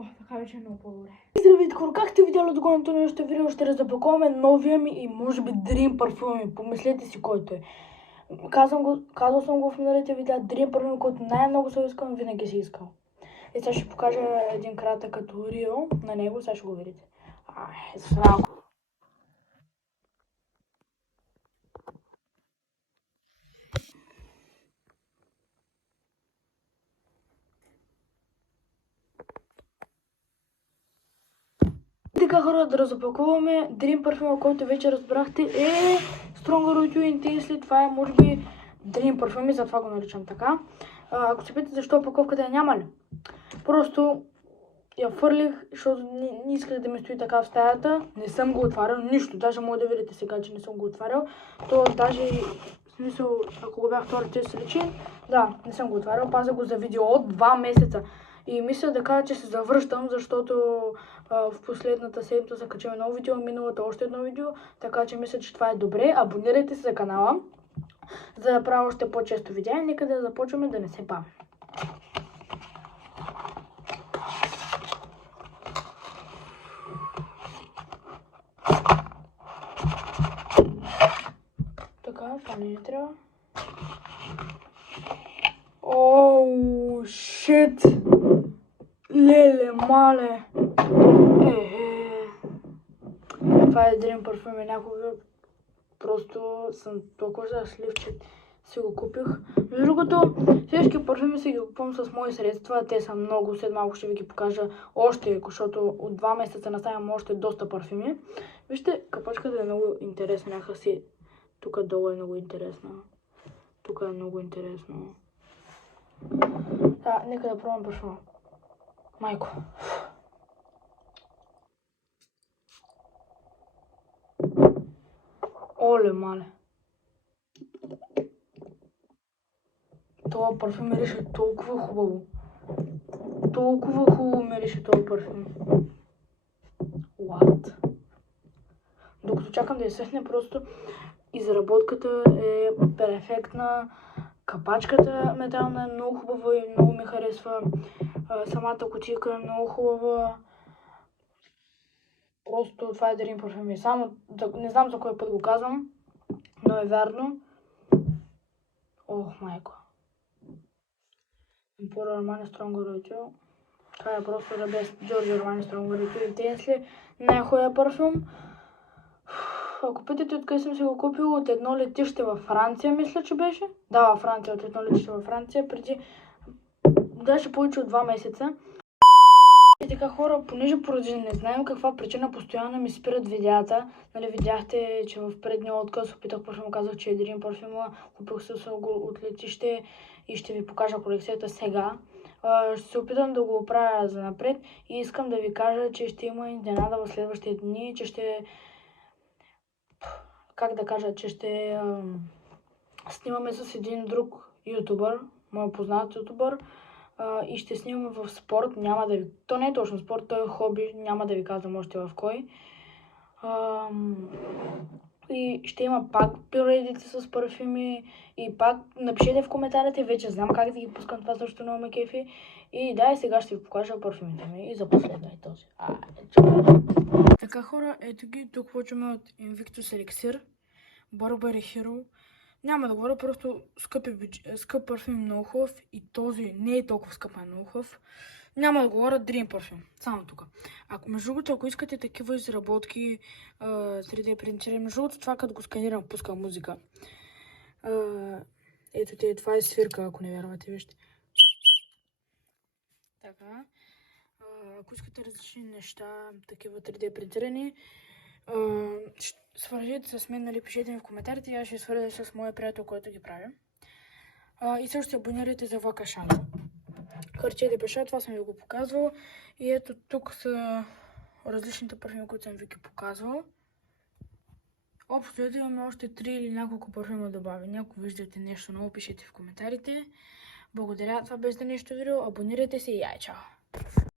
О, така вече е много по-добре. Здравейте хора, как сте видяли до гоното на още видео, ще разпакуваме новия ми и може би Dream парфюм. Помислете си който е. Казал съм го в миналите видеа, Dream парфюм, който най-много се искам, винаги си искал. И сега ще покажа един кратък като рил на него, сега ще го видите. Срако. Така хора, да разопакуваме Dream парфюма, който вече разбрахте е Stronger with You Intensely. Това е може би Dream парфюм и затова го наричам така. Ако се питате защо опаковката няма ли? Просто я фърлих, защото не исках да ми стои така в стаята. Не съм го отварял, нищо. Даже може да видите сега, че не съм го отварял. То даже, в смисъл, ако го бях отварял, че се личи, да, не съм го отварял. Пазя го за видео от 2 месеца. И мисля да кажа, че се завръщам, защото в последната седмица са качим едно видео, миналата още едно видео. Така че мисля, че това е добре. Абонирайте се за канала, за да правя още по-често видеа. Нека да започваме, да не се бавим. Така, това не трябва. Оу, шит! Леле, мале! Това е Dream парфюм и някога просто съм толкова щастлив, че си го купих. Между другото, всички парфюми си ги купувам с мои средства. Те са много, след малко ще ви ги покажа още, защото от 2 месеца наставям още доста парфюми. Вижте, капачката е много интересна, някакси. Тук долу е много интересна. Тук е много интересно. Да, нека да пробвам парфюма. Майко. Оле, мале. Това парфюм мирише толкова хубаво. Толкова хубаво мирише този парфюм. What? Докато чакам да изсъхне, просто изработката е перфектна. Капачката метална е много хубава и много ми харесва. Самата кутийка е много хубава. Просто това е Dream парфюм. Само, не знам за кой път го казвам, но е вярно. Ох, майко. Emporio Armani Stronger with You. Това е просто да без Giorgio Armani Stronger with You Intensely. Най-хубавия парфюм. Ако питате откъде съм си го купил, от едно летище във Франция, мисля, че беше. Да, във Франция, от едно летище във Франция, преди даже повече от 2 месеца. И така хора, понеже поради не знаем каква причина постоянно ми спират видеята. Нали, видяхте, че в предния отказ опитах парфюм, казах, че е Dream парфюма, купих се го от летище и ще ви покажа колекцията сега. Ще се опитам да го оправя за напред и искам да ви кажа, че ще има изненада в следващите дни, че ще... Как да кажа, че ще снимаме с един друг ютубър, мой познат ютубър. И ще снимаме в спорт, няма да ви... То не е точно спорт, то е хоби, няма да ви казвам още в кой. И ще има пак поредици с парфюми и пак напишете в коментарите, вече знам как да ги пускам, това също много ме кефи. И да, и сега ще ви покажа парфюмите ми и за последно е този. Така хора, ето ги, тук почваме от Invictus Elixir, Burberry Hero. Няма да говоря, просто скъп парфюм, много хубав и този не е толкова скъп, е много хубав. Няма да говоря Dream парфюм, само тук. Между другото, ако искате такива изработки 3D принтери, между другото това като го сканирам, пуска музика. Ето те, това е свирка, ако не вярвате, вижте. Така. Ако искате различни неща, такива 3D принтерени, свържете с мен, нали, пишете ми в коментарите и аз ще свържа с моя приятел, който ги прави. И също се абонирайте за Вакашан. Харчете пеша, това съм ви го показвал. И ето тук са различните парфюми, които съм ви ги показвал. Общо ето имаме още 3 или няколко парфюма добави. Ако виждате нещо ново, пишете в коментарите. Благодаря, това беше за нещо видео. Абонирайте се и чао!